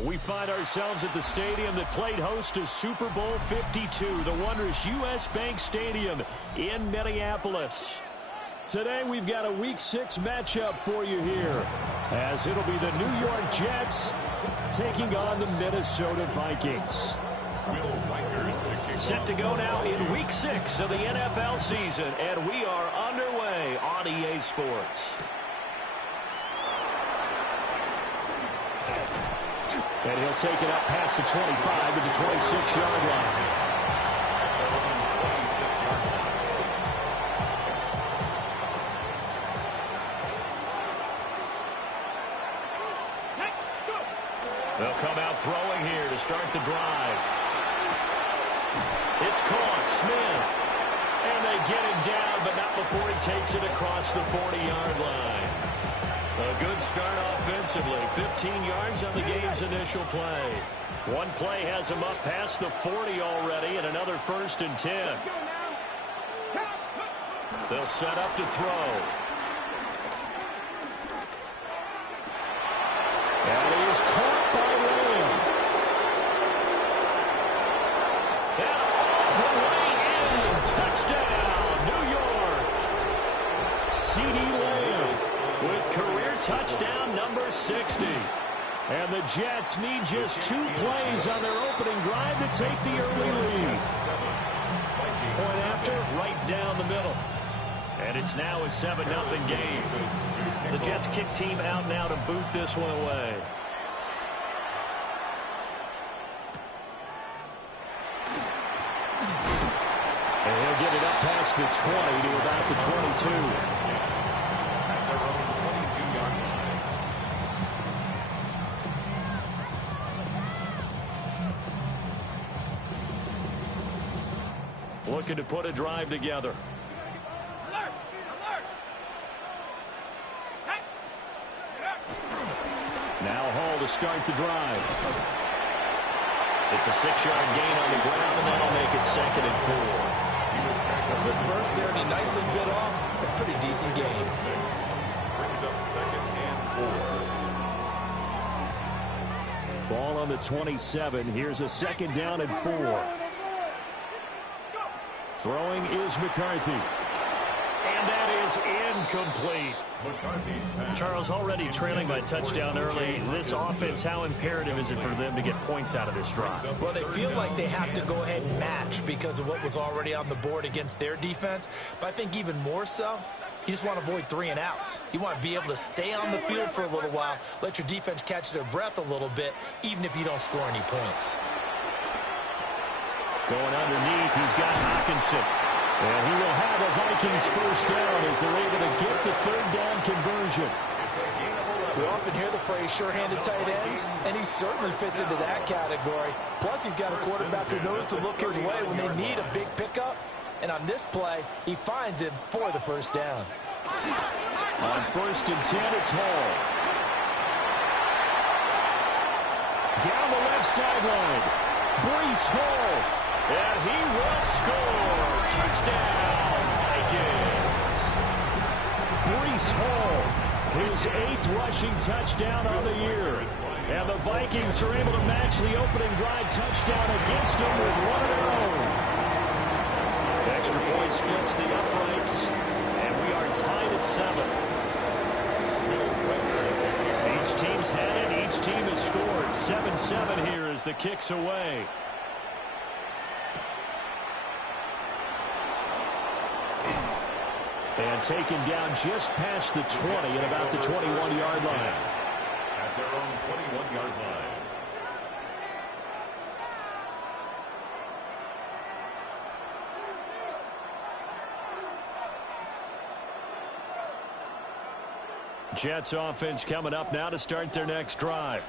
And we find ourselves at the stadium that played host to Super Bowl 52, the wondrous U.S. Bank Stadium in Minneapolis. Today we've got a Week 6 matchup for you here, as it'll be the New York Jets taking on the Minnesota Vikings. Set to go now in Week 6 of the NFL season, and we are underway on EA Sports. And he'll take it up past the 25 to the 26-yard line. They'll come out throwing here to start the drive. It's caught, Smith. And they get him down, but not before he takes it across the 40-yard line. A good start offensively. 15 yards on the game's initial play. One play has him up past the 40 already, and another 1st and 10. They'll set up to throw. And he is caught by Lamb. And all the way in. Touchdown, New York. C.D. Lamb with career touchdown number 60. And the Jets need just 2 plays on their opening drive to take the early lead. Point after, right down the middle. And it's now a 7-0 game. The Jets kick team out now to boot this one away. And he'll get it up past the 20 to about the 22. Looking to put a drive together. Now Hall to start the drive. It's a 6-yard gain on the ground, and that'll make it 2nd and 4. Quick burst there, and he nicely bit off a pretty decent game. Brings up 2nd and 4. Ball on the 27. Here's a 2nd down and 4. Throwing is McCarthy. And that is incomplete. Charles, already trailing by touchdown early. This offense, how imperative is it for them to get points out of this drive? Well, they feel like they have to go ahead and match because of what was already on the board against their defense. But I think even more so, you just want to avoid 3 and outs. You want to be able to stay on the field for a little while, let your defense catch their breath a little bit, even if you don't score any points. Going underneath, he's got Hockenson. And he will have a Vikings 1st down as they're able to get the 3rd down conversion. We often hear the phrase sure-handed tight ends, and he certainly fits into that category. Plus, he's got a quarterback who knows to look his way when they need a big pickup. And on this play, he finds him for the 1st down. On 1st and 10, it's Hall. Down the left sideline. Breece Hall. And he will score. Touchdown, Vikings. Breece Hall, his 8th rushing touchdown on the year. And the Vikings are able to match the opening drive touchdown against them with one of their own. Extra point splits the uprights, and we are tied at 7. Each team's had it. Each team has scored. 7-7 here as the kick's away. And taken down just past the 20 at about the 21-yard line. At their own 21-yard line. Jets offense coming up now to start their next drive.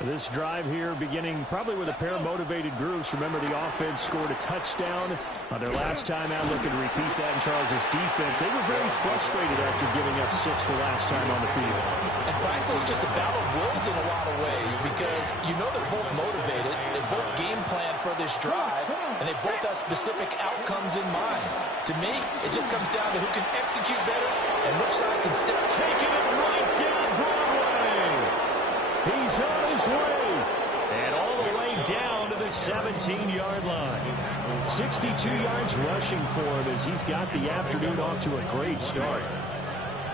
This drive here beginning probably with a pair of motivated groups. Remember, the offense scored a touchdown on their last time out, looking to repeat that in Charles's defense. They were very frustrated after giving up 6 the last time on the field. And frankly, it's just a battle of wills in a lot of ways because you know they're both motivated. They both game plan for this drive, and they both have specific outcomes in mind. To me, it just comes down to who can execute better and which side can step. Taking it right down Broadway. He's on his way. And all the way down to the 17-yard line. 62 yards rushing for him as he's got the afternoon off to a great start.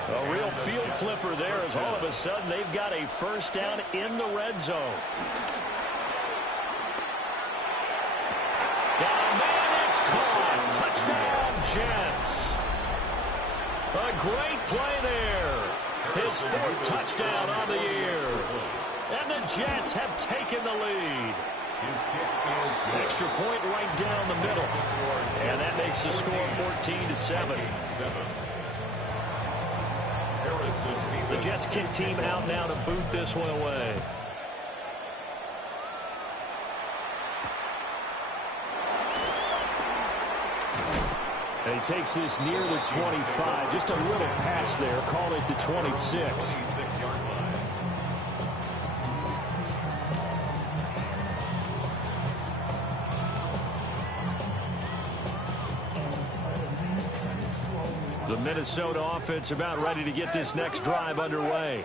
A real field flipper there as all of a sudden they've got a first down in the red zone. Got a man, it's caught. Touchdown, Jets. A great play there. His fourth touchdown on the year. And the Jets have taken the lead. Extra point right down the middle. And that makes the score 14-7. The Jets kick team out now to boot this one away. And he takes this near the 25. Just a little pass there. Call it the 26. The Minnesota offense about ready to get this next drive underway.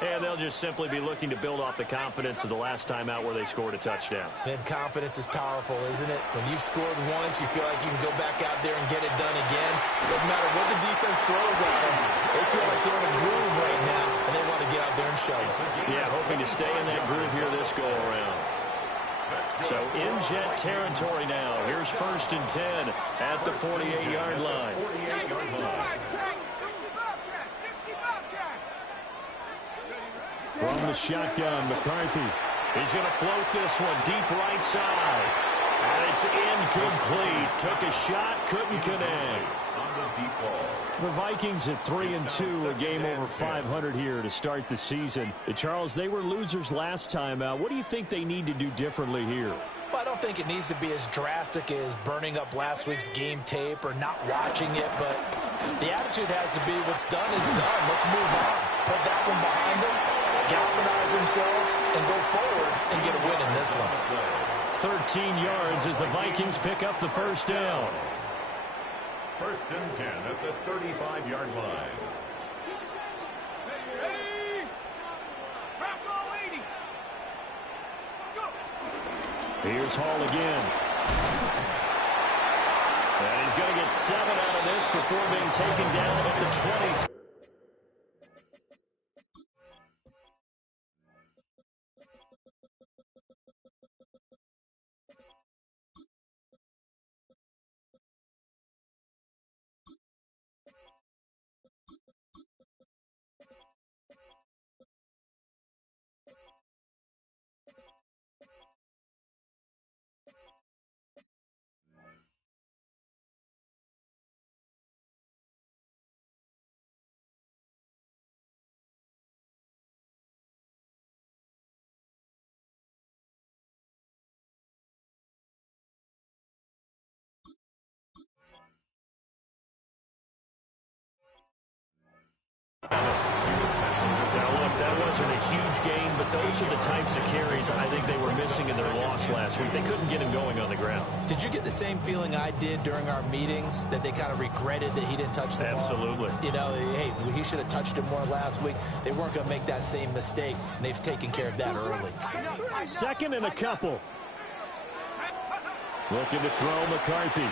And they'll just simply be looking to build off the confidence of the last time out where they scored a touchdown. And confidence is powerful, isn't it? When you've scored once, you feel like you can go back out there and get it done again. Doesn't matter what the defense throws at them. They feel like they're in a groove right now, and they want to get out there and show it. Yeah, hoping to stay in that groove here this go-around. So in Jet territory now. Here's 1st and 10 at the 48-yard line. From the shotgun, McCarthy. He's going to float this one deep right side. And it's incomplete. Took a shot, couldn't connect. The Vikings at 3-2, a game over 500 here to start the season. Charles, they were losers last time out. What do you think they need to do differently here? Well, I don't think it needs to be as drastic as burning up last week's game tape or not watching it, but the attitude has to be what's done is done. Let's move on. Put that one behind them, galvanize themselves, and go forward and get a win in this one. 13 yards as the Vikings pick up the first down. 1st and 10 at the 35-yard line. Here's Hall again. And he's going to get 7 out of this before being taken down at the 20. Now, look, that wasn't a huge gain, but those are the types of carries I think they were missing in their loss last week. They couldn't get him going on the ground. Did you get the same feeling I did during our meetings, that they kind of regretted that he didn't touch the ball? Absolutely. You know, hey, he should have touched it more last week. They weren't going to make that same mistake, and they've taken care of that early. 2nd and a couple. Looking to throw McCarthy.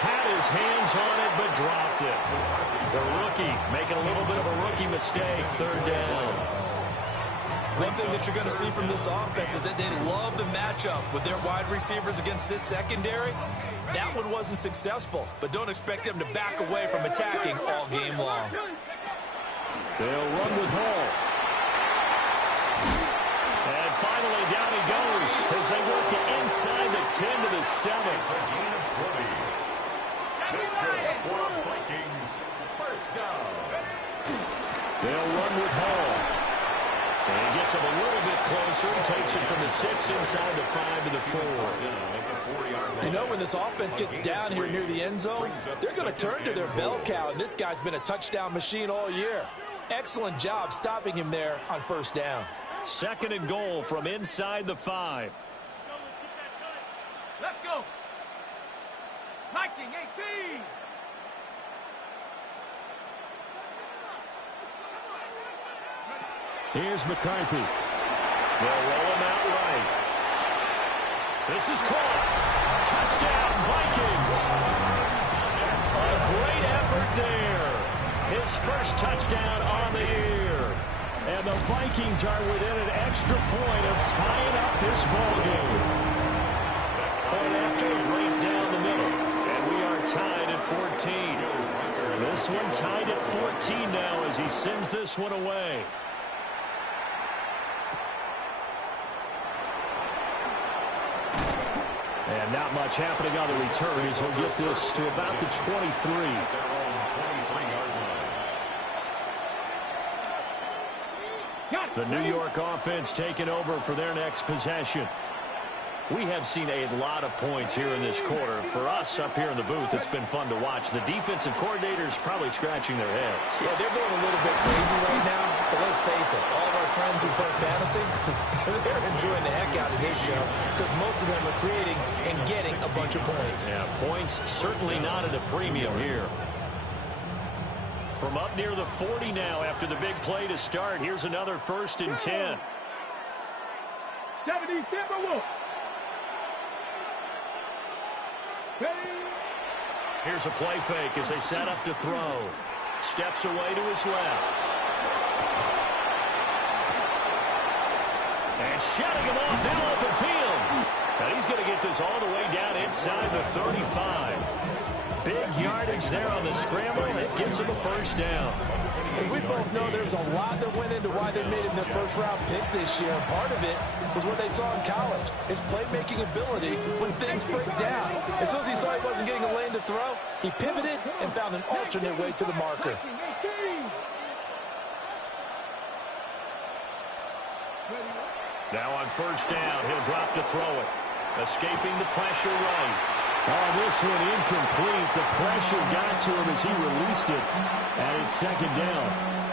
Had his hands on it, but dropped it. The rookie making a little bit of a rookie mistake. 3rd down. One thing that you're going to see from this offense is that they love the matchup with their wide receivers against this secondary. That one wasn't successful, but don't expect them to back away from attacking all game long. They'll run with Hall. And finally, down he goes as they work it inside the 10 to the 7. That's good for Vikings. 1st down. They'll run with Hall. And he gets him a little bit closer. He takes it from the 6 inside the 5 to the 4. You know, when this offense gets down here near the end zone, they're going to turn to their bell cow, and this guy's been a touchdown machine all year. Excellent job stopping him there on 1st down. 2nd and goal from inside the 5. Let's go. Viking 18. Here's McCarthy. They'll roll him out right. This is caught. Touchdown, Vikings. A great effort there. His first touchdown on the year. And the Vikings are within an extra point of tying up this ball game. Point after, right down the middle. And we are tied at 14. This one tied at 14 now as he sends this one away. And not much happening on the return as he'll get this to about the 23. The New York offense taking over for their next possession. We have seen a lot of points here in this quarter. For us up here in the booth, it's been fun to watch. The defensive coordinators probably scratching their heads. Yeah, they're going a little bit crazy right now. But let's face it, all of our friends who play fantasy, they're enjoying the heck out of this show because most of them are creating and getting a bunch of points. Yeah, points certainly not at a premium here. From up near the 40 now after the big play to start. Here's another 1st and 10. 70 Timberwolves. Here's a play fake as they set up to throw. Steps away to his left. And shutting him off now open field. And he's going to get this all the way down inside the 35. Big yardage there on the scramble. It gets him a 1st down. As we both know, there's a lot that went into why they made him their first-round pick this year. Part of it was what they saw in college, his playmaking ability when things break down. As soon as he saw he wasn't getting a lane to throw, he pivoted and found an alternate way to the marker. Now on 1st down, he'll drop to throw it. Escaping the pressure right. Oh, this one incomplete. The pressure got to him as he released it. And it's 2nd down.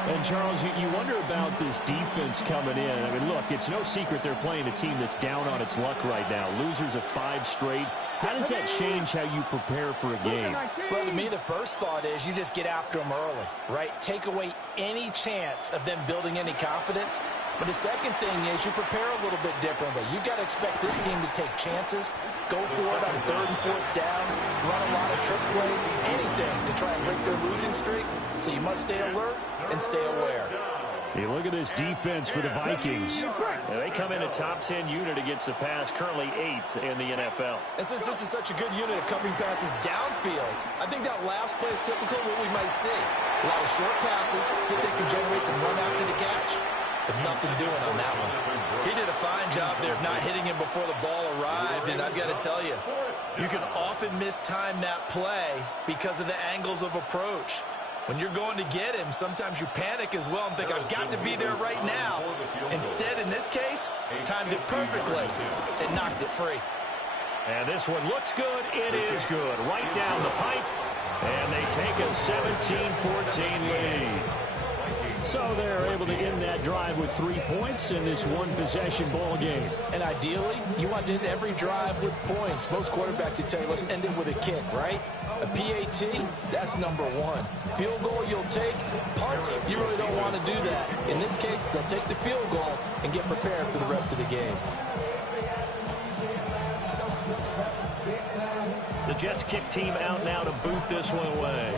And, Charles, you wonder about this defense coming in. I mean, look, it's no secret they're playing a team that's down on its luck right now. Losers of 5 straight. How does that change how you prepare for a game? Well, to me, the first thought is you just get after them early, right? Take away any chance of them building any confidence. But the second thing is you prepare a little bit differently. You got to expect this team to take chances, go for it on 3rd and 4th downs, run a lot of trick plays, anything to try and break their losing streak. So you must stay alert and stay aware. You look at this defense for the Vikings. They come in a top 10 unit against the pass, currently 8th in the NFL. And since this is such a good unit of covering passes downfield, I think that last play is typical of what we might see. A lot of short passes, see if they can generate some run after the catch. But nothing doing on that one. He did a fine job there of not hitting him before the ball arrived, and I've got to tell you, you can often mistime that play because of the angles of approach. When you're going to get him, sometimes you panic as well and think, I've got to be there right now. Instead, in this case, timed it perfectly and knocked it free. And this one looks good. It is good. Right down the pipe. And they take a 17-14 lead. So they're able to end that drive with 3 points in this one-possession ball game. And ideally, you want to end every drive with points. Most quarterbacks would tell you, let's end it with a kick, right? A PAT, that's number 1. Field goal you'll take. Punts, you really don't want to do that. In this case, they'll take the field goal and get prepared for the rest of the game. The Jets kick team out now to boot this one away.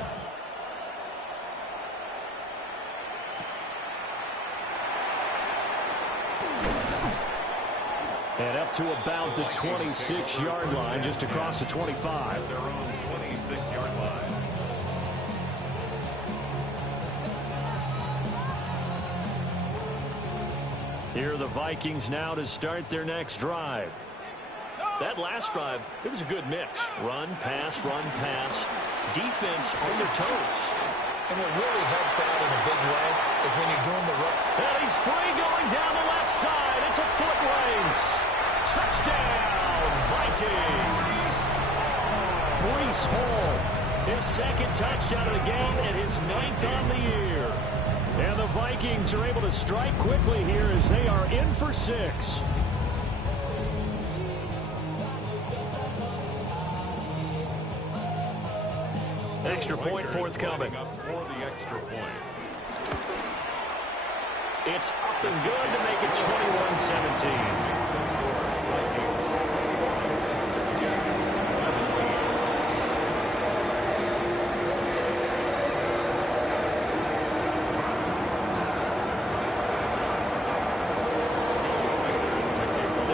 And up to about the 26-yard line, just across the 25. Their own 26-yard line. Here are the Vikings now to start their next drive. That last drive, it was a good mix. Run, pass, defense on their toes. And what really helps out in a big way is when you're doing the run. And he's free going down the left side. It's a foot race. Touchdown, Vikings. Breece Hall, his 2nd touchdown of the game and his 9th on the year. And the Vikings are able to strike quickly here as they are in for 6. Extra point forthcoming. Up for the extra point. It's up and good to make it 21-17.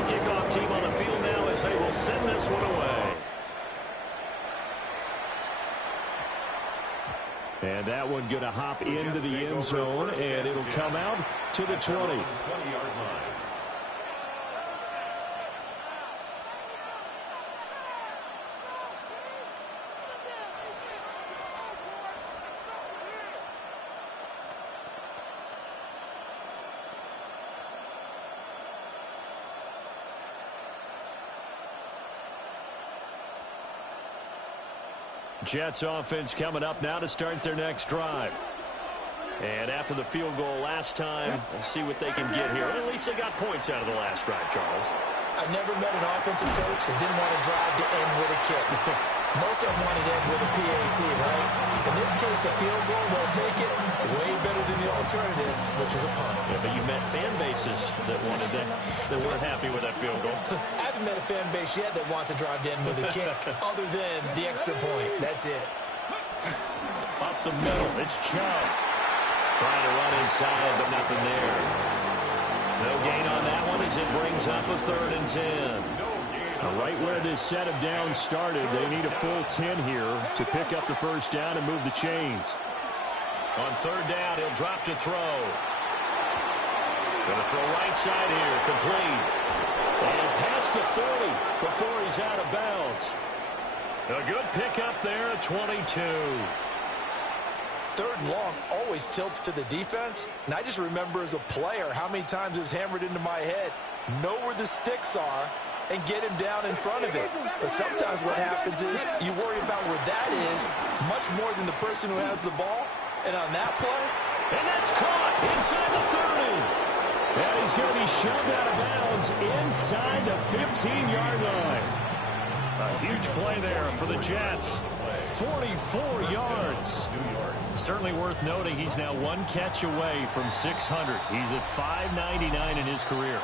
Kickoff team on the field now as they will send this one away. And that one going to hop into the end zone, and it'll come out to the 20. 20-yard line. Jets offense coming up now to start their next drive. And after the field goal last time, we'll see what they can get here. At least they got points out of the last drive, Charles. I've never met an offensive coach that didn't want to drive to end with a kick. Most of them want to end with a PAT, right? In this case, a field goal, they'll take it way better than the alternative, which is a punt. Yeah, but you met fan bases that wanted that, that weren't happy with that field goal. I haven't met a fan base yet that wants to drive to end with a kick, other than the extra point. That's it. Up the middle, it's Chubb. Trying to run inside, but nothing there. No gain on that one as it brings up a 3rd and 10. Right where this set of downs started, they need a full 10 here to pick up the first down and move the chains. On 3rd down, he'll drop to throw. Going to throw right side here, complete. And past the 40 before he's out of bounds. A good pickup there at 22. 3rd and long always tilts to the defense. And I just remember as a player how many times it was hammered into my head. Know where the sticks are and get him down in front of it. But sometimes what happens is you worry about where that is much more than the person who has the ball. And on that play, and that's caught inside the 30. And he's going to be shoved out of bounds inside the 15-yard line. A huge play there for the Jets. 44 yards. Certainly worth noting he's now 1 catch away from 600. He's at 599 in his career.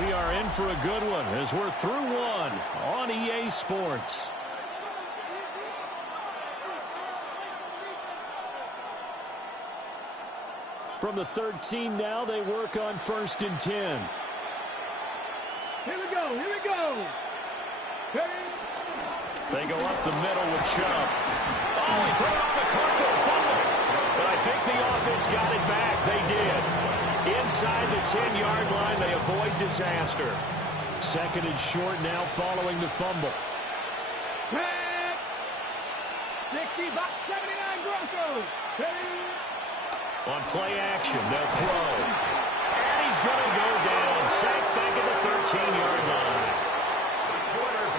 We are in for a good one as we're through one on EA Sports. From the 13 now, they work on 1st and 10. Here we go, here we go. They go up the middle with Chubb. Oh, he put it on the carpet, fumble. But I think the offense got it back. They did. Inside the 10-yard line, they avoid disaster. 2nd and short now following the fumble. 60, box 79 Broncos. On play action, they'll throw. And he's going to go down. Sacked back at the 13-yard line.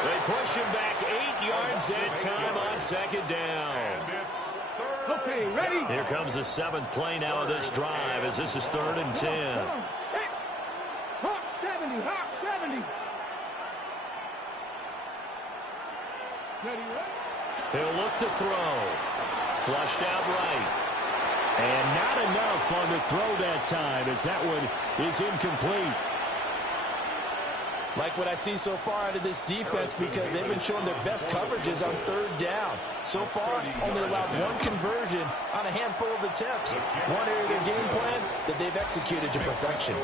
They push him back 8 yards that time on 2nd down. Okay, ready? Here comes the 7th play now of this drive as this is 3rd and 10. Hey. Hawk 70, Hawk 70. Ready, ready? He'll look to throw. Flushed out right. And not enough on the throw that time as that one is incomplete. like what I see so far out of this defense because they've been showing their best coverages on 3rd down. So far, only allowed 1 conversion on a handful of attempts. One area of their game plan that they've executed to perfection.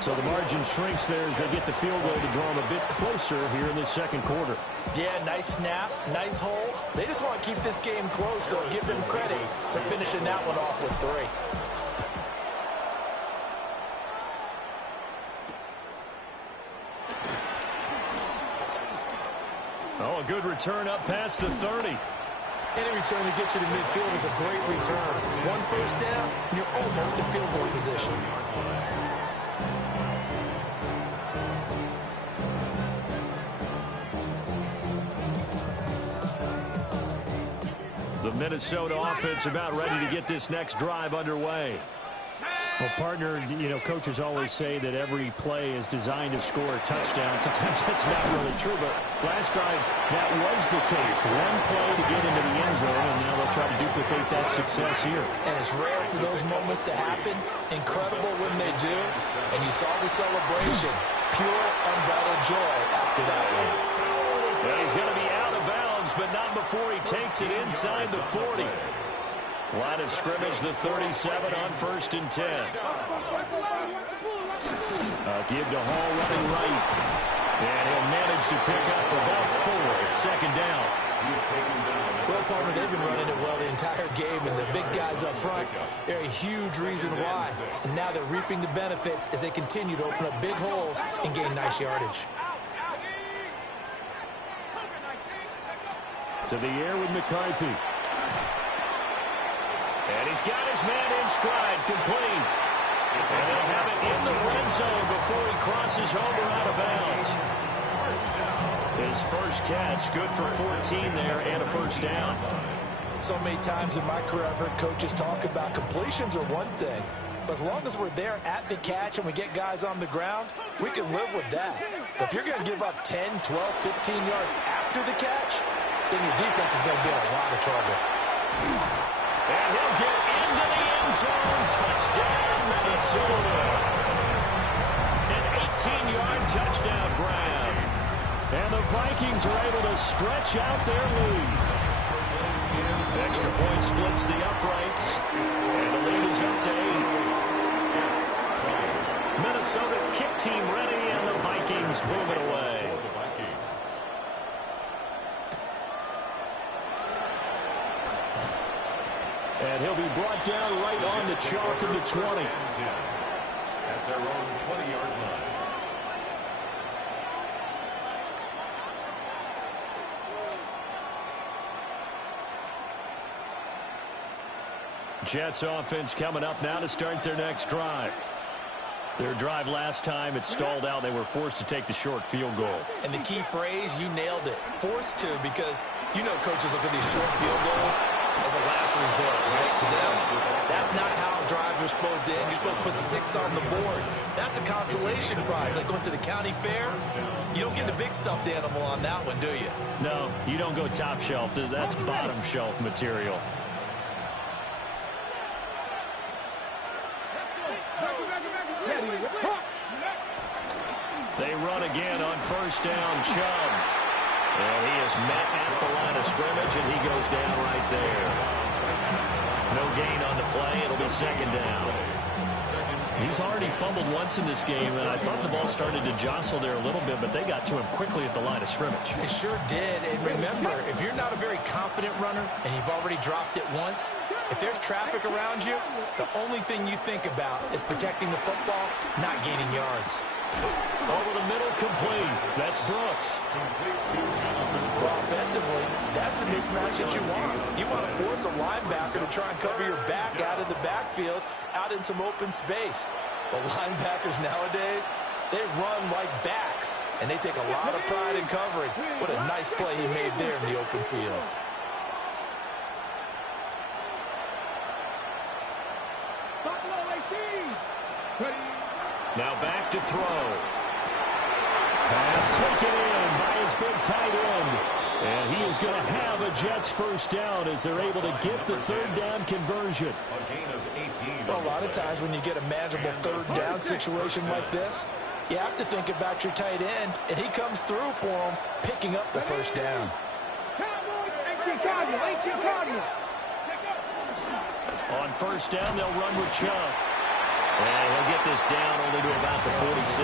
So the margin shrinks there as they get the field goal to draw them a bit closer here in the 2nd quarter. Yeah, nice snap, nice hold. They just want to keep this game close, so give them credit for finishing that one off with 3. Oh, a good return up past the 30. Any return to get you to midfield is a great return. 1 first down, and you're almost in field goal position. The Minnesota offense about ready to get this next drive underway. Well, partner, coaches always say that every play is designed to score a touchdown. Sometimes that's not really true, but last drive, that was the case. One play to get into the end zone, and now they'll try to duplicate that success here. And it's rare for those moments to happen. Incredible when they do. And you saw the celebration. Pure, unbridled joy after that one. Well, he's going to be out of bounds, but not before he takes it inside the 40. Line of scrimmage, the 37 on 1st and 10. Give to Hall running right. And he'll manage to pick up about 4. It's 2nd down. Well, partner, they've been running it well the entire game, and the big guys up front, they're a huge reason why. And now they're reaping the benefits as they continue to open up big holes and gain nice yardage. To the air with McCarthy. And he's got his man in stride, complete. And they'll have it in the red zone before he crosses over out of bounds. His first catch, good for 14 there and a 1st down. So many times in my career I've heard coaches talk about completions are one thing, but as long as we're there at the catch and we get guys on the ground, we can live with that. But if you're going to give up 10, 12, 15 yards after the catch, then your defense is going to be in a lot of trouble. And he'll get into the end zone. Touchdown, Minnesota. An 18-yard touchdown grab. And the Vikings are able to stretch out their lead. Extra point splits the uprights. And the lead is up to 8. Minnesota's kick team ready, and the Vikings move it away. And he'll be brought down right on the chalk of the 20. At their own 20-yard line. Jets offense coming up now to start their next drive. Their drive last time, it stalled out. They were forced to take the short field goal. And the key phrase, you nailed it, forced to, because coaches look at these short field goals as a last resort, right? To them, that's not how drives are supposed to end. You're supposed to put 6 on the board. That's a consolation prize. Like going to the county fair, you don't get the big stuffed animal on that one, do you? No, you don't go top shelf. That's bottom shelf material. They run again on 1st down, Chubb. And he is met at the line of scrimmage, and he goes down right there. No gain on the play. It'll be 2nd down. He's already fumbled once in this game, and I thought the ball started to jostle there a little bit, but they got to him quickly at the line of scrimmage. It sure did. And remember, if you're not a very confident runner and you've already dropped it once, if there's traffic around you, the only thing you think about is protecting the football, not gaining yards. Over the middle, complete. That's Brooks. Well, offensively, that's the mismatch that you want. You want to force a linebacker to try and cover your back out of the backfield, out in some open space. The linebackers nowadays, they run like backs, and they take a lot of pride in covering. What a nice play he made there in the open field. Now back to throw. Pass taken in by his big tight end. And he is going to have a Jets 1st down as they're able to get the 3rd down conversion. Well, a lot of times when you get a manageable 3rd down situation like this, you have to think about your tight end, and he comes through for him, picking up the 1st down. On 1st down, they'll run with Chubb. And he'll get this down only to about the 46.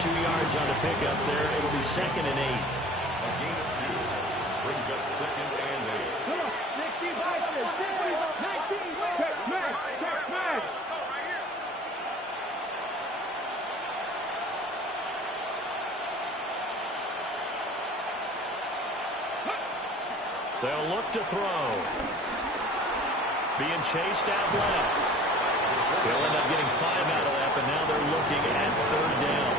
2 yards on the pickup there. It'll be 2nd and 8. A gain of 2 brings up 2nd and 8. 19, check smash, check smash. They'll look to throw. Being chased out left. They'll end up getting 5 out of that, but now they're looking at 3rd down.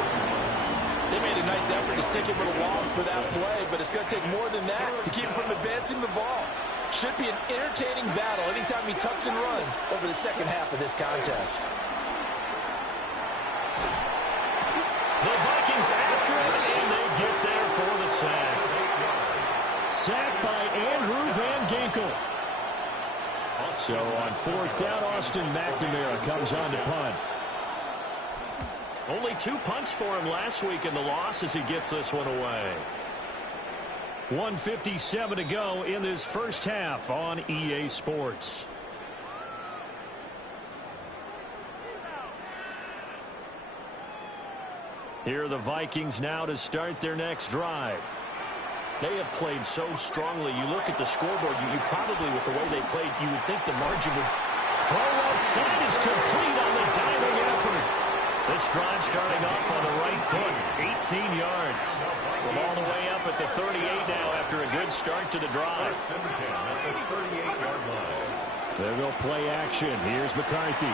They made a nice effort to stick him with a loss for that play, but it's going to take more than that to keep him from advancing the ball. Should be an entertaining battle anytime he tucks and runs over the second half of this contest. The Vikings after it, and they get there for the sack. Sacked by Andrew Van Ginkel. So on fourth down, Austin McNamara comes on to punt. Only 2 punts for him last week in the loss as he gets this one away. 1:57 to go in this first half on EA Sports. Here are the Vikings now to start their next drive. They have played so strongly. You look at the scoreboard, you probably, with the way they played, you would think the margin would... Throw left side is complete on the diving effort. This drive starting off on the right foot, 18 yards. From all the way up at the 38 now after a good start to the drive. First and 10 at the 38-yard line. There go play action. Here's McCarthy.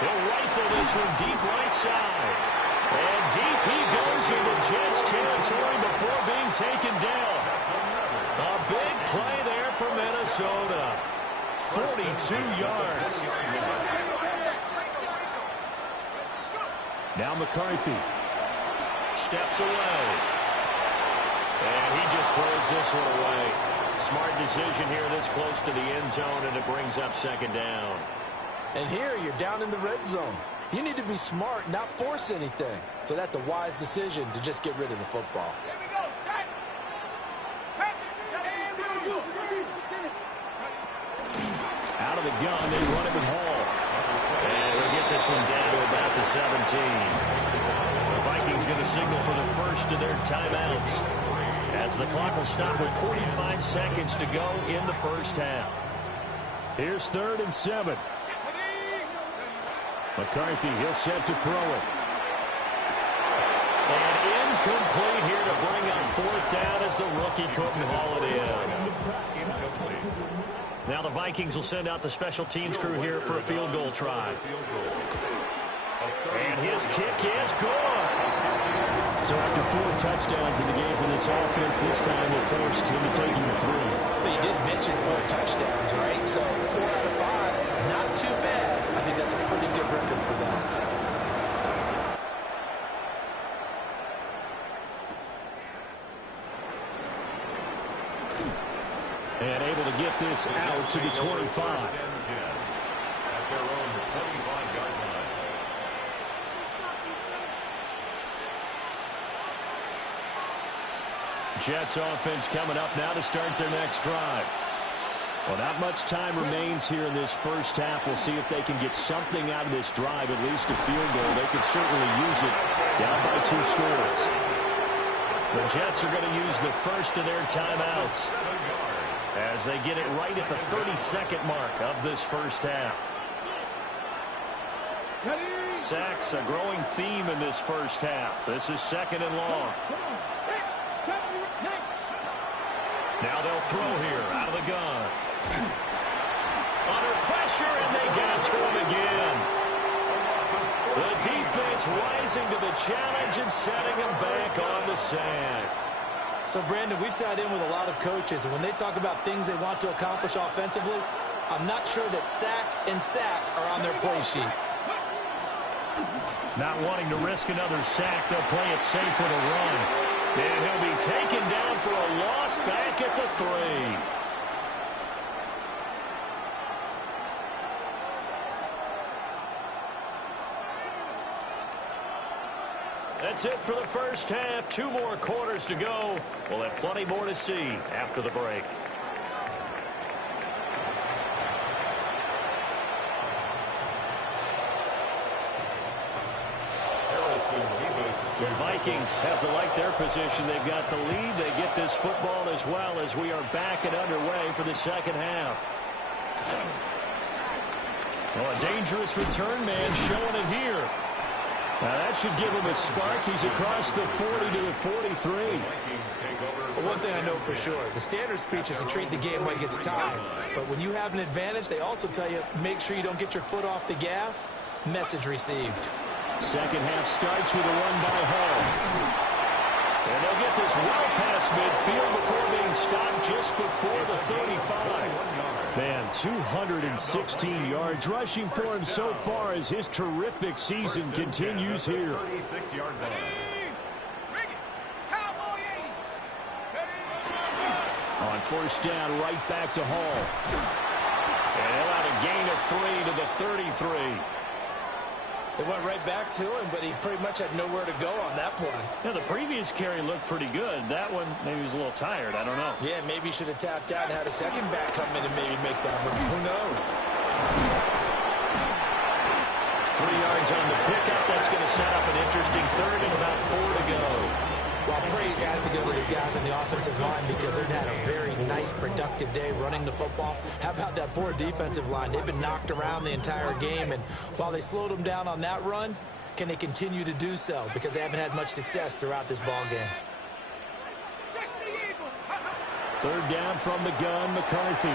He'll rifle this one deep right side. And deep he goes into Jets territory before being taken down. A big play there for Minnesota. 42 yards. Now McCarthy. Steps away. And he just throws this one away. Smart decision here this close to the end zone, and it brings up second down. And here you're down in the red zone. You need to be smart, not force anything. So that's a wise decision to just get rid of the football. Out of the gun, they run it with Hall. And he'll get this one down to about the 17. The Vikings going to signal for the first of their timeouts, as the clock will stop with 45 seconds to go in the first half. Here's 3rd and 7. McCarthy, he'll set to throw it. And incomplete here to bring up fourth down as the rookie couldn't haul it in. Now the Vikings will send out the special teams crew here for a field goal try. And his kick is good. So after 4 touchdowns in the game for this offense, this time they're forced into taking the 3. But you did mention 4 touchdowns, right? So 4 out of 5, not too bad. I think that's a pretty good record for them. And able to get this out to the 25. At their own 25-yard line. Jets offense coming up now to start their next drive. Well, not much time remains here in this first half. We'll see if they can get something out of this drive, at least a field goal. They could certainly use it down by 2 scores. The Jets are going to use the first of their timeouts as they get it right at the 32nd mark of this first half. Sacks, a growing theme in this first half. This is 2nd and long. Now they'll throw here out of the gun. Under pressure, and they get to him again. The defense rising to the challenge and setting him back on the sack. So, Brandon, we sat in with a lot of coaches, and when they talk about things they want to accomplish offensively, I'm not sure that sack and sack are on their play sheet. Not wanting to risk another sack, they'll play it safe with a run. And he'll be taken down for a loss back at the 3. That's it for the first half. 2 more quarters to go. We'll have plenty more to see after the break. The Vikings have to like their position. They've got the lead. They get this football as well as we are back and underway for the second half. Well, a dangerous return man showing it here. Now that should give him a spark. He's across the 40 to the 43. Well, one thing I know for sure, the standard speech is to treat the game like it's tied. But when you have an advantage, they also tell you, make sure you don't get your foot off the gas. Message received. Second half starts with a run by Hall. And they'll get this well past midfield before being stopped just before the 35. Man, 216 yards rushing for him so far as his terrific season continues here. 36-yard line. On first down, right back to Hall. And he'll have a gain of 3 to the 33. It went right back to him, but he pretty much had nowhere to go on that play. Yeah, the previous carry looked pretty good. That one, maybe he was a little tired. I don't know. Yeah, maybe he should have tapped out and had a second back come in and maybe make that one. Who knows? 3 yards on the pickup. That's going to set up an interesting third and about 4 to go. Well, praise has to go to the guys on the offensive line because they've had a very nice, productive day running the football. How about that poor defensive line? They've been knocked around the entire game, and while they slowed them down on that run, can they continue to do so? Because they haven't had much success throughout this ball game. Third down from the gun, McCarthy.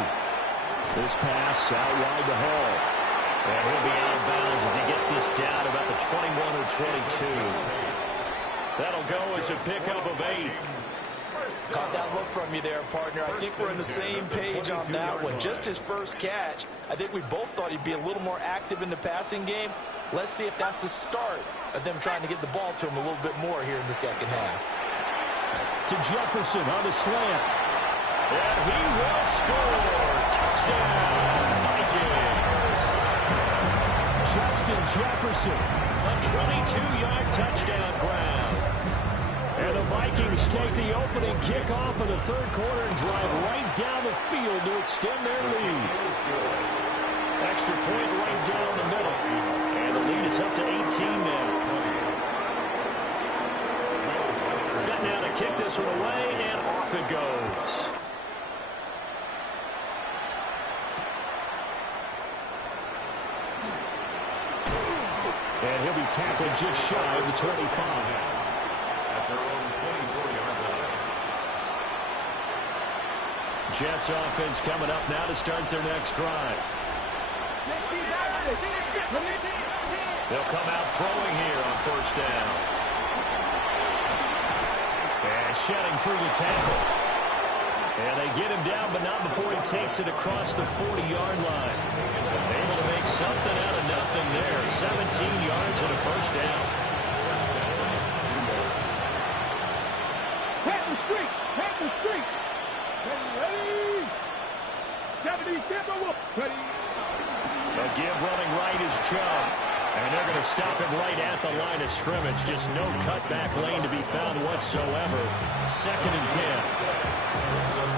This pass out wide to Hall. And he'll be out of bounds as he gets this down about the 21 or 22. That'll go as a pickup of 8. Caught that look from you there, partner. I think we're on the same page on that one. Just his first catch, I think we both thought he'd be a little more active in the passing game. Let's see if that's the start of them trying to get the ball to him a little bit more here in the second half. To Jefferson on the slant. And he will score. Touchdown, Vikings. Justin Jefferson. A 22-yard touchdown ground. And the Vikings take the opening kickoff of the third quarter and drive right down the field to extend their lead. Extra point right down the middle. And the lead is up to 18 now. Set now to kick this one away, and off it goes. And he'll be tackled just shy of the 25. At their own 24-yard line. Jets offense coming up now to start their next drive. They'll come out throwing here on first down. And shedding through the tackle. And they get him down, but not before he takes it across the 40-yard line. Able to make something out of nothing there. 17 yards and a first down. Hit the street! Hit the street! Ready? 77, ready? A give running right is Chubb. And they're going to stop him right at the line of scrimmage. Just no cutback lane to be found whatsoever. 2nd and 10.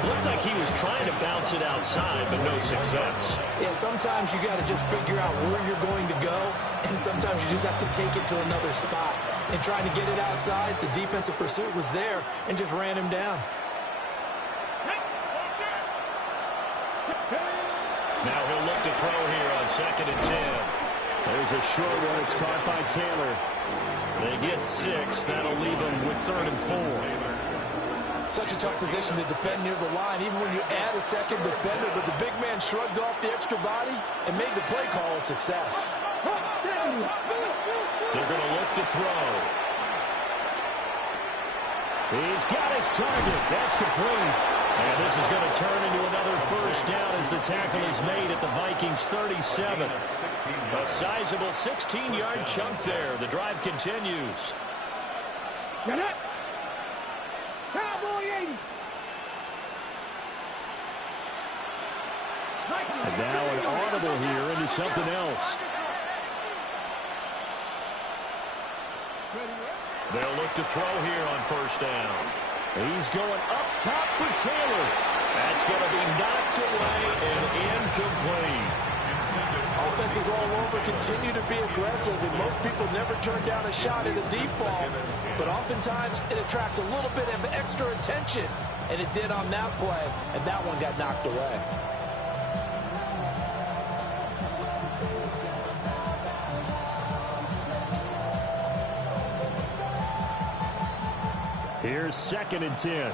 Looked like he was trying to bounce it outside, but no success. Yeah, sometimes you got to just figure out where you're going to go, and sometimes you just have to take it to another spot. And trying to get it outside, the defensive pursuit was there and just ran him down. Now he'll look to throw here on 2nd and 10. There's a short one. It's caught by Taylor. They get 6. That'll leave them with 3rd and 4. Such a tough position to defend near the line, even when you add a second defender, but the big man shrugged off the extra body and made the play call a success. They're going to look to throw. He's got his target. That's complete. And this is going to turn into another first down as the tackle is made at the Vikings 37. A sizable 16-yard chunk there. The drive continues. Get it! Cowboy 80! And now an audible here into something else. They'll look to throw here on first down. He's going up top for Taylor. That's going to be knocked away and incomplete. Offenses all over continue to be aggressive, and most people never turn down a shot at a deep ball. But oftentimes, it attracts a little bit of extra attention, and it did on that play, and that one got knocked away. Here's 2nd and 10.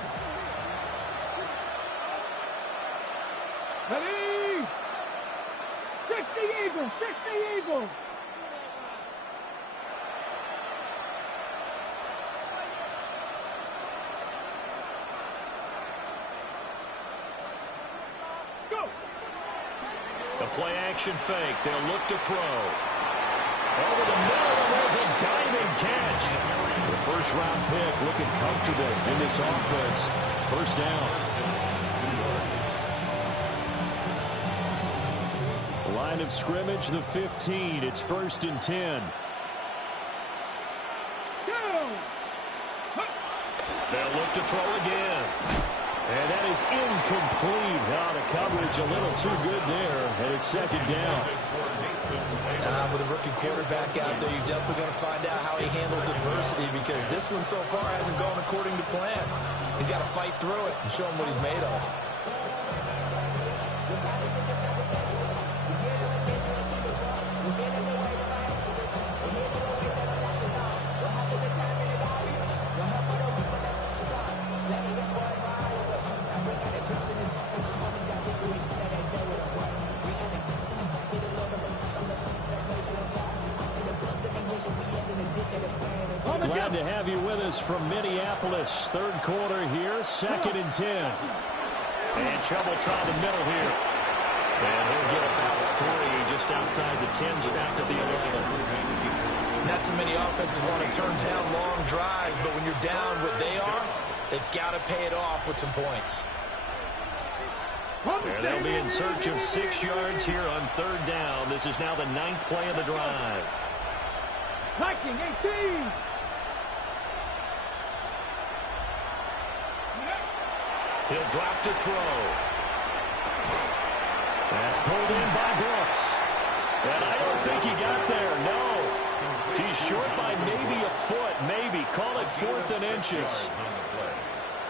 Ready? 60 Eagles! 60 Eagles! The play action fake. They'll look to throw. Over the middle, and there's a diving catch. The first-round pick looking comfortable in this offense. First down. Line of scrimmage, the 15. It's 1st and 10. They'll look to throw again. And that is incomplete. Now the coverage a little too good there, and it's 2nd down. With a rookie quarterback out there, you're definitely going to find out how he handles adversity, because this one so far hasn't gone according to plan. He's got to fight through it and show him what he's made of. Glad to have you with us from Minneapolis. 3rd quarter here, 2nd and 10. And Chubb will try the middle here. And he'll get about 3 just outside the 10, snapped at the 11. Not too many offenses want to turn down long drives, but when you're down what they are, they've got to pay it off with some points. And they'll be in search of 6 yards here on 3rd down. This is now the 9th play of the drive. Viking 18. He'll drop to throw. That's pulled in by Brooks. And I don't think he got there, no. He's short by maybe a foot, maybe. Call it 4th and inches.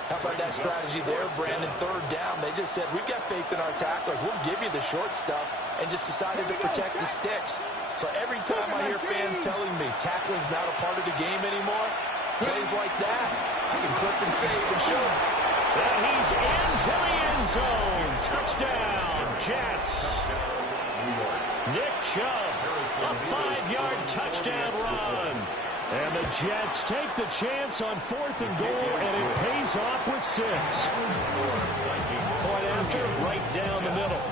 How about that strategy there, Brandon? 3rd down. They just said, we've got faith in our tacklers. We'll give you the short stuff, and just decided to protect the sticks. So every time I hear fans telling me tackling's not a part of the game anymore, plays like that, I can clip and save and show them. And he's into the end zone. Touchdown, Jets. Nick Chubb, a 5-yard touchdown run. And the Jets take the chance on 4th and goal, and it pays off with 6. Point after, right down the middle.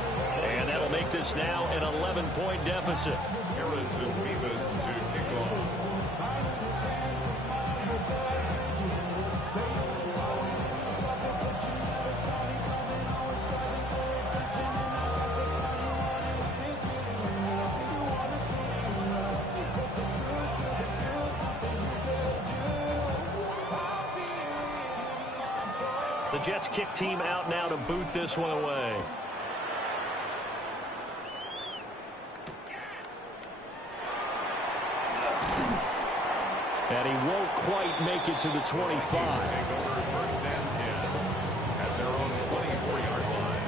And that'll make this now an 11-point deficit. Harrison Beavis to kick off. The Jets kick team out now to boot this one away. And he won't quite make it to the 25. Take over 1st and 10 at their own 24-yard line.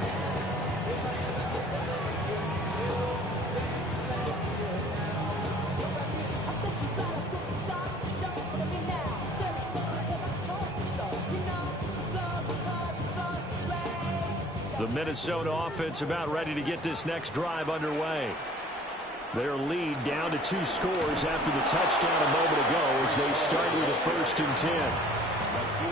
The Minnesota offense about ready to get this next drive underway. Their lead down to 2 scores after the touchdown a moment ago as they start with a 1st and 10.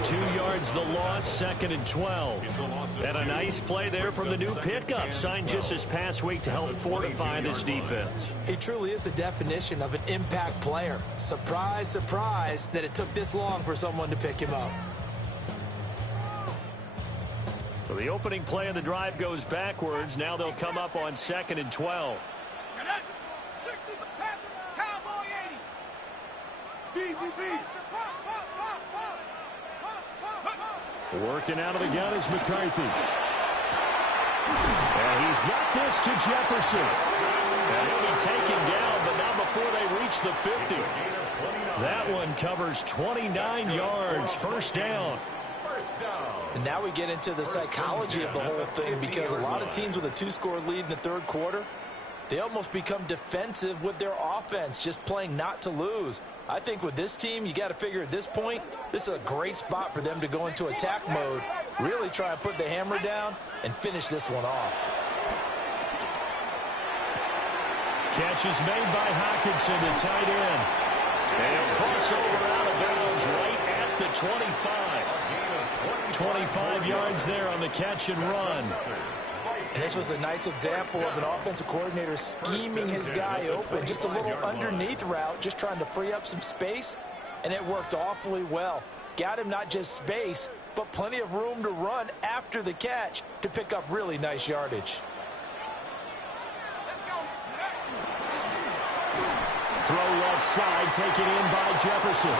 2 yards the loss, 2nd and 12. And a nice play there from the new pickup, signed just this past week to help fortify this defense. He truly is the definition of an impact player. Surprise, surprise that it took this long for someone to pick him up. So the opening play of the drive goes backwards. Now they'll come up on 2nd and 12. Working out of the gun is McCarthy. And he's got this to Jefferson. And he'll be taken down, but not before they reach the 50. That one covers 29 yards. First down. And now we get into the psychology of the whole thing, because a lot of teams with a 2-score lead in the 3rd quarter, they almost become defensive with their offense, just playing not to lose. I think with this team, you got to figure at this point, this is a great spot for them to go into attack mode, really try and put the hammer down and finish this one off. Catch is made by Hockenson, the tight end. And crossover out of bounds right at the 25. 25 yards there on the catch and run. And this was a nice example of an offensive coordinator scheming his guy open. Just a little underneath route, just trying to free up some space, and it worked awfully well. Got him not just space, but plenty of room to run after the catch to pick up really nice yardage. Throw left side, taken in by Jefferson.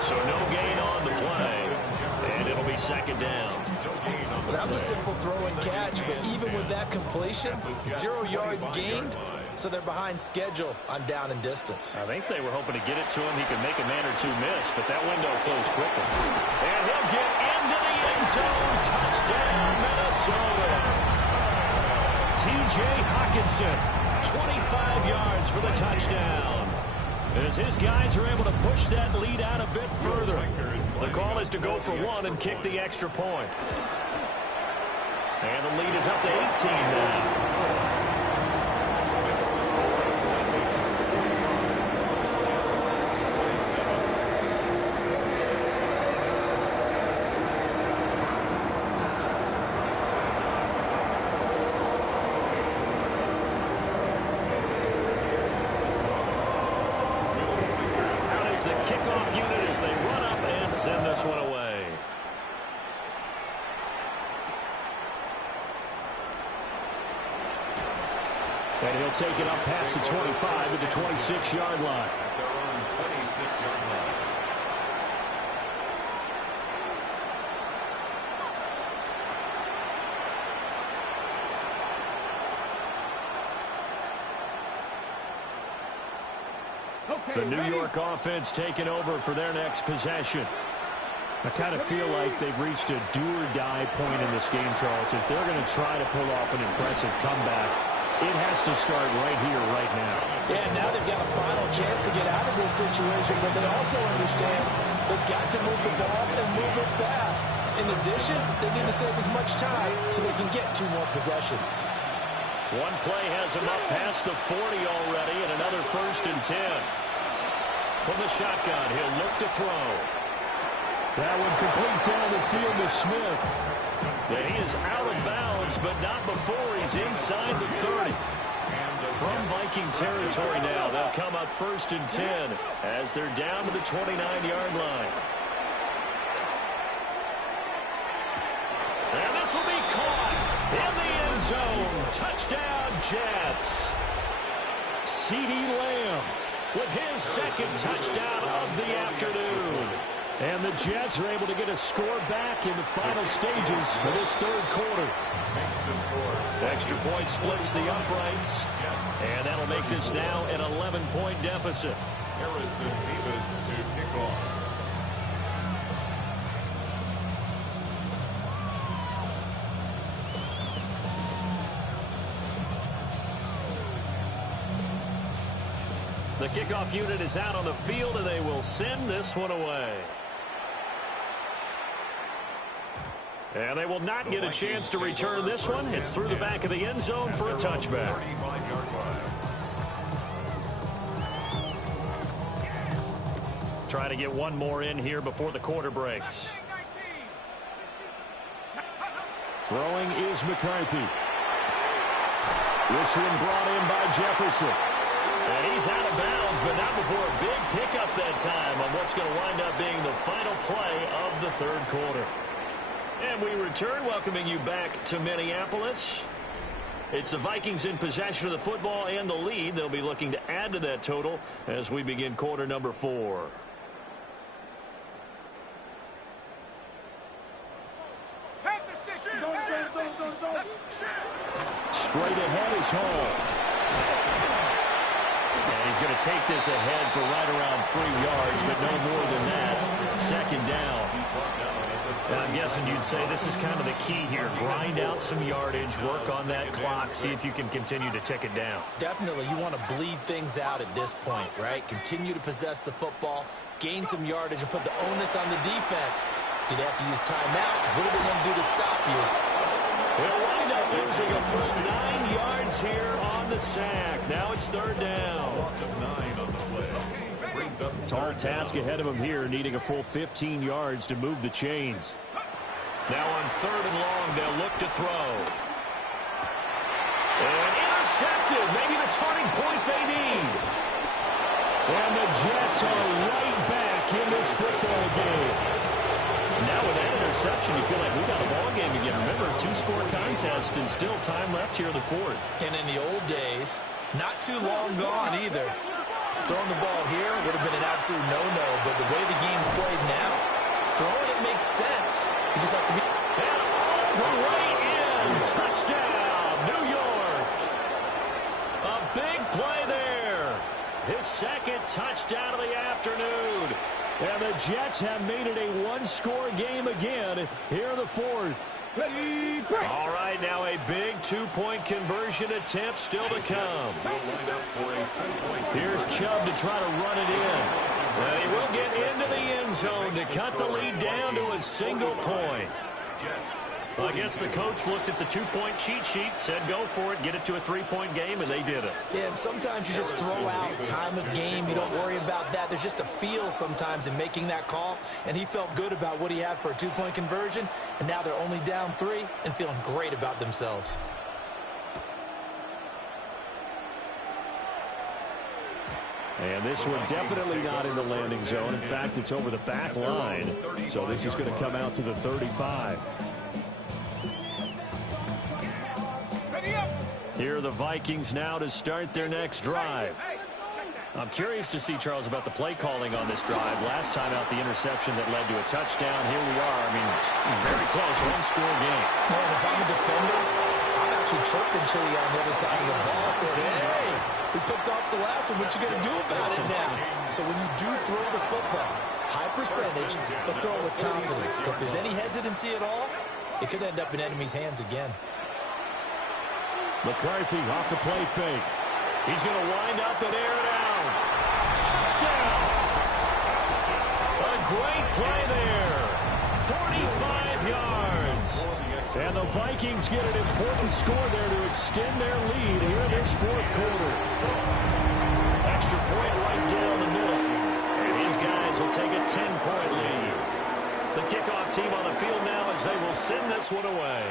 So no gain on the play, and it'll be second down. Well, that was a simple throw and catch, but even with that completion, 0 yards gained, so they're behind schedule on down and distance. I think they were hoping to get it to him. He could make a man or two miss, but that window closed quickly. And he'll get into the end zone. Touchdown, Minnesota. T.J. Hockenson, 25 yards for the touchdown. As his guys are able to push that lead out a bit further. The call is to go for one and kick the extra point. And the lead is up to 18 now. The kickoff unit as they run up and send this one away. And he'll take it up past the 25 at the 26-yard line. At their own 26-yard line. The New York offense taking over for their next possession. I kind of feel like they've reached a do-or-die point in this game, Charles. If they're going to try to pull off an impressive comeback, it has to start right here, right now. Yeah, now they've got a final chance to get out of this situation, but they also understand they've got to move the ball and move it fast. In addition, they need to save as much time so they can get 2 more possessions. One play has him up past the 40 already, and another 1st and 10. From the shotgun, he'll look to throw. That one complete down the field to Smith. Yeah, he is out of bounds, but not before he's inside the 30. From Viking territory now, they'll come up 1st and 10 as they're down to the 29-yard line. And this will be caught in the end zone. Touchdown, Jets. C.D. Lamb with his 2nd touchdown of the afternoon. And the Jets are able to get a score back in the final stages of this 3rd quarter. Makes the score. Extra point splits the uprights. And that'll make this now an 11-point deficit. Harrison Davis to kick off. The kickoff unit is out on the field, and they will send this one away. And they will not get a chance to return this one. It's through the back of the end zone for a touchback. 35-yard line. Try to get one more in here before the quarter breaks. Throwing is McCarthy. This one brought in by Jefferson. And he's out of bounds, but not before a big pickup that time on what's going to wind up being the final play of the 3rd quarter. And we return, welcoming you back to Minneapolis. It's the Vikings in possession of the football and the lead. They'll be looking to add to that total as we begin quarter number 4. Straight ahead is Hall. And he's going to take this ahead for right around 3 yards, but no more than that. 2nd down. And I'm guessing you'd say this is kind of the key here. Grind out some yardage, work on that clock, see if you can continue to tick it down. Definitely, you want to bleed things out at this point, right? Continue to possess the football, gain some yardage, and put the onus on the defense. Do they have to use timeouts? What are they going to do to stop you? They'll wind up losing a full 9 yards here on the sack. Now it's 3rd down. Loss of 9 on the play. Brings up Tall task ahead of him here, needing a full 15 yards to move the chains. Now on 3rd and long, they'll look to throw. And intercepted. Maybe the turning point they need. And the Jets are right back in this football game. Now with that interception, you feel like we got a ball game again. Remember, 2-score contest and still time left here in the fourth. And in the old days, not too long gone either. Throwing the ball here would have been an absolute no-no, but the way the game's played now, throwing it makes sense. You just have to be... And all the way in. Touchdown, New York. A big play there. His second touchdown of the afternoon. And the Jets have made it a one-score game again here in the fourth. Ready, break. All right, now a big two-point conversion attempt still to come. Here's Chubb to try to run it in. And he will get into the end zone to cut the lead down to a single point. Well, I guess the coach looked at the two-point cheat sheet, said go for it, get it to a three-point game, and they did it. Yeah, and sometimes you just throw out time of game. You don't worry about that. There's just a feel sometimes in making that call, and he felt good about what he had for a two-point conversion, and now they're only down 3 and feeling great about themselves. And this one definitely not in the landing zone. In fact, it's over the back line. So this is going to come out to the 35. Here are the Vikings now to start their next drive. I'm curious to see, Charles, about the play calling on this drive. Last time out, the interception that led to a touchdown. Here we are. I mean, very close, one-score game. Man, if I'm a defender, I'm actually chirping Chili on the other side of the ball, saying, hey, we picked off the last one. What you going to do about it now? So when you do throw the football, high percentage, but throw it with confidence. If there's any hesitancy at all, it could end up in enemy's hands again. McCarthy off the play fake. He's going to wind up and air it out. Touchdown! A great play there. 45 yards. And the Vikings get an important score there to extend their lead here in this fourth quarter. Extra point right down the middle. And his guys will take a 10-point lead. The kickoff team on the field now as they will send this one away.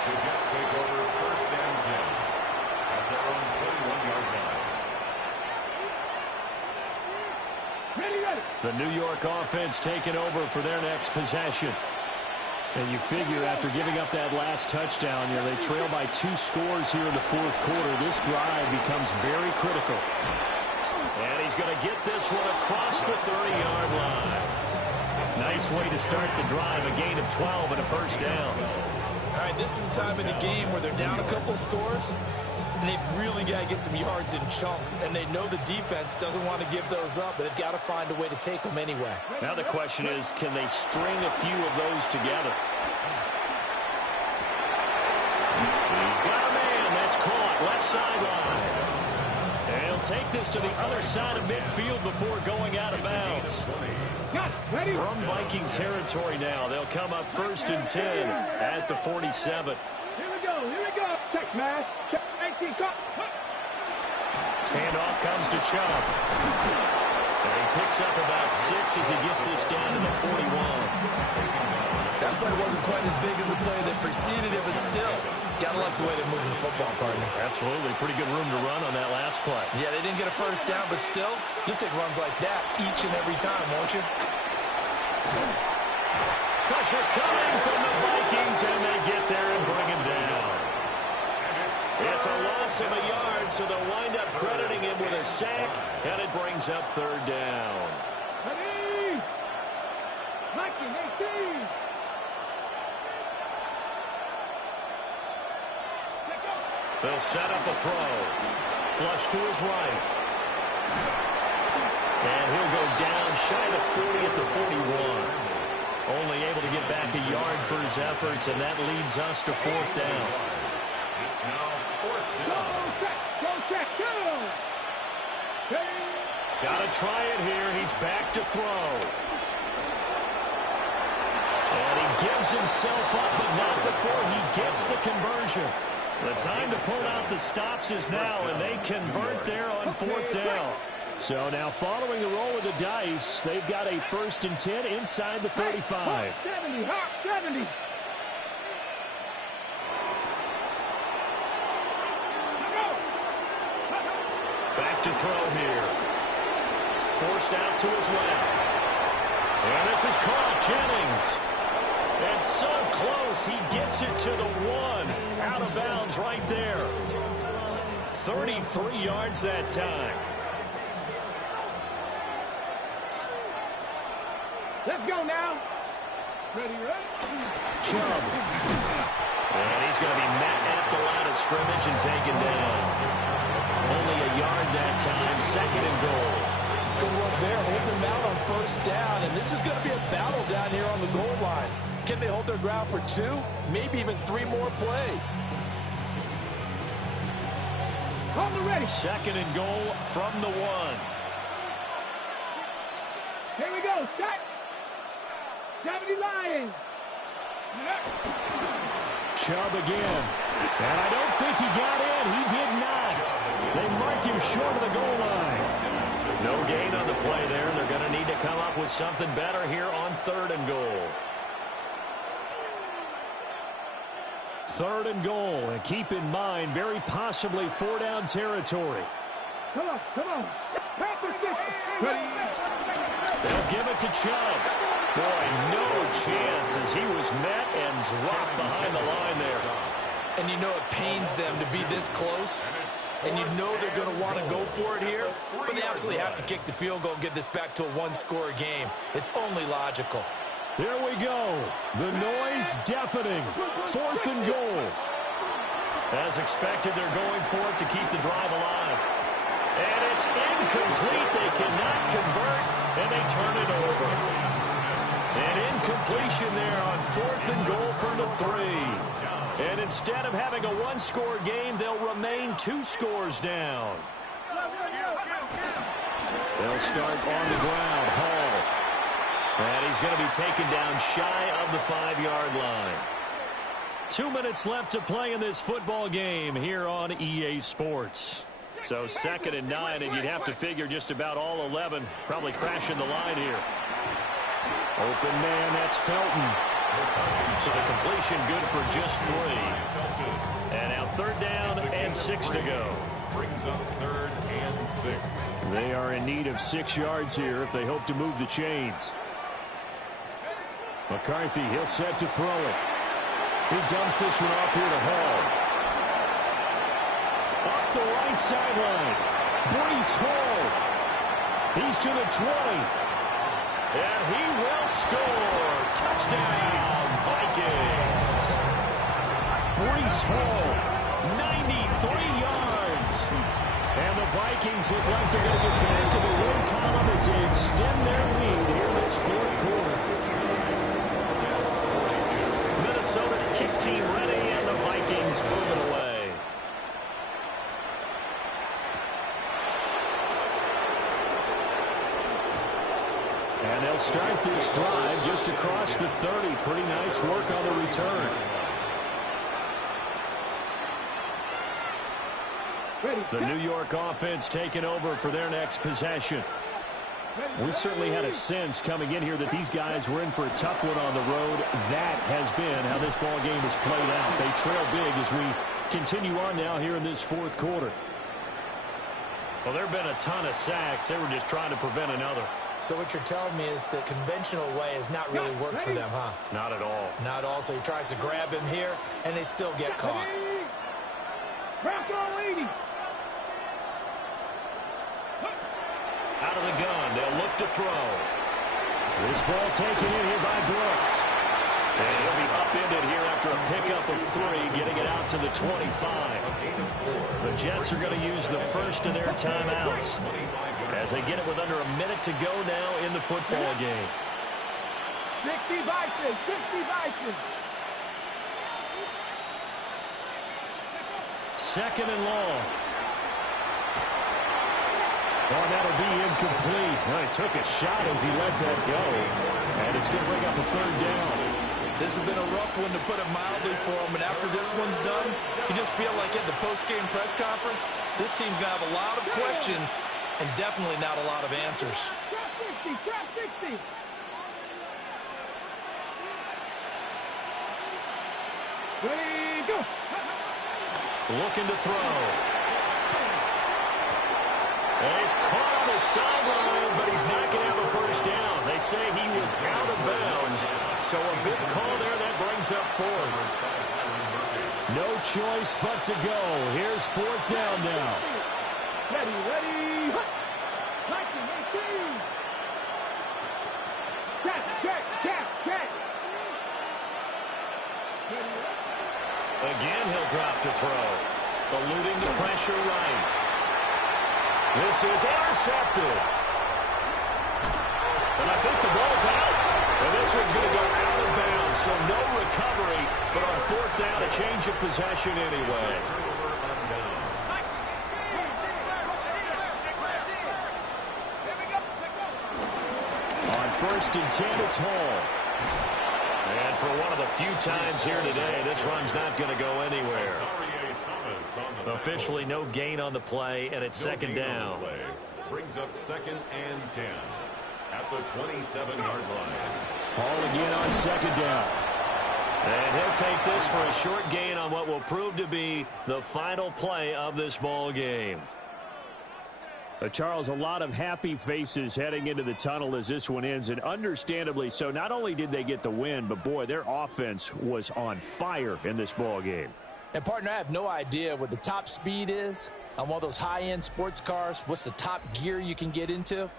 The Jets take over first and 10 at their own 21-yard line. Ready, ready. The New York offense taking over for their next possession. And you figure after giving up that last touchdown, they trail by 2 scores here in the fourth quarter. This drive becomes very critical. And he's going to get this one across the 30-yard line. Nice way to start the drive, a gain of 12 and a first down. All right, this is the time of the game where they're down a couple scores, and they've really got to get some yards in chunks, and they know the defense doesn't want to give those up, but they've got to find a way to take them anyway. Now the question is, can they string a few of those together? He's got a man that's caught left sideline. And he'll take this to the other side of midfield before going out of bounds. Ready. From Viking territory now, they'll come up first and 10 at the 47. Here we go, here we go. Check, man. Check, 19, cut. Handoff comes to Chubb. And he picks up about 6 as he gets this down to the 41. That play wasn't quite as big as the play that preceded it, but still, got to like the way they're moving the football, partner. Absolutely. Pretty good room to run on that last play. Yeah, they didn't get a first down, but still, you'll take runs like that each and every time, won't you? Pressure coming from the Vikings, and they get there and bring him down. It's a loss of a yard, so they'll wind up crediting him with a sack, and it brings up third down. Ready. Viking, 18. They'll set up a throw. Flush to his right. And he'll go down shy of the 40 at the 41. Only able to get back a yard for his efforts, and that leads us to fourth down. It's now fourth down. Go, check, go. Got to try it here. He's back to throw. And he gives himself up, but not before he gets the conversion. The time to pull out the stops is now, and they convert there on fourth down. So now following the roll of the dice, they've got a 1st and 10 inside the 35. 70, hot 70. Back to throw here. Forced out to his left. And this is caught. Jennings. And so close, he gets it to the 1. Out of bounds right there. 33 yards that time. Let's go now. Ready, ready. Chubb. And he's going to be met at the line of scrimmage and taken down. Only a yard that time. 2nd and goal. Good work there. Hold them out on 1st down. And this is going to be a battle down here on the goal line. Can they hold their ground for 2? Maybe even 3 more plays. On the ready. 2nd and goal from the 1. Here we go. Set. 70 Lions. Chubb again. And I don't think he got in. He did not. They mark him short of the goal line. No gain on the play there. They're going to need to come up with something better here on 3rd and goal. 3rd and goal. And keep in mind, very possibly 4-down territory. Come on, come on. Panther stick. Ready. They'll give it to Chubb. Boy, no chance as he was met and dropped behind the line there. And you know it pains them to be this close. And you know they're going to want to go for it here. But they absolutely have to kick the field goal and get this back to a 1-score game. It's only logical. Here we go. The noise deafening. 4th and goal. As expected, they're going for it to keep the drive alive. And it's incomplete. They cannot convert, and they turn it over. An incompletion there on 4th and goal from the 3. And instead of having a 1-score game, they'll remain 2 scores down. They'll start on the ground. Hall. And he's going to be taken down shy of the 5-yard line. 2 minutes left to play in this football game here on EA Sports. So 2nd and 9, and you'd have to figure just about all 11 probably crashing the line here. Open man, that's Felton. So the completion good for just 3. And now 3rd down and 6 to go. Brings up 3rd and 6. They are in need of 6 yards here if they hope to move the chains. McCarthy, he'll set to throw it. He dumps this one off here to Hall. Up the right sideline. Breece Hall. He's to the 20. And he will score. Touchdown, Vikings. Breece Hall, 93 yards. And the Vikings look like they're going to get back in the win column as they extend their lead here in this 4th quarter. Minnesota's kick team ready, and the Vikings moving away. And they'll start this drive just across the 30. Pretty nice work on the return. The New York offense taking over for their next possession. We certainly had a sense coming in here that these guys were in for a tough one on the road. That has been how this ball game has played out. They trail big as we continue on now here in this 4th quarter. Well, there have been a ton of sacks. They were just trying to prevent another. So what you're telling me is the conventional way has not really worked for them, huh? Not at all. Not at all. So he tries to grab him here, and they still get caught. Out of the gun, they'll look to throw. This ball taken in here by Brooks. And he'll be upended here after a pickup of 3, getting it out to the 25. The Jets are going to use the first of their timeouts as they get it with under a minute to go now in the football game. 60 Vikings, 60 Vikings. 2nd and long. Oh, that'll be incomplete. Well, he took a shot as he let that go. And it's going to bring up a 3rd down. This has been a rough one, to put it mildly, for him. And after this one's done, you just feel like at the post-game press conference, this team's going to have a lot of questions And definitely not a lot of answers. Trap 60, trap 60. Ready, go. Looking to throw. And he's caught on the sideline, but he's not going to have a first down. They say he was out of bounds. So a big call there that brings up fourth. No choice but to go. Here's fourth down now. Ready, ready. Action, 18. Check. Again, he'll drop to throw. Eluding the pressure right. This is intercepted. And I think the ball's out. And this one's going to go out of bounds, so no recovery. But on fourth down, a change of possession anyway. On first and 10, it's Hall. And for one of the few times here today, this run's not going to go anywhere. Officially no gain on the play, and it's second down. Brings up second and 10 at the 27-yard line. Hall again on second down. And he'll take this for a short gain on what will prove to be the final play of this ball game. Charles, a lot of happy faces heading into the tunnel as this one ends, and understandably so. Not only did they get the win, but, boy, their offense was on fire in this ball game. And, partner, I have no idea what the top speed is on one of those high-end sports cars. What's the top gear you can get into?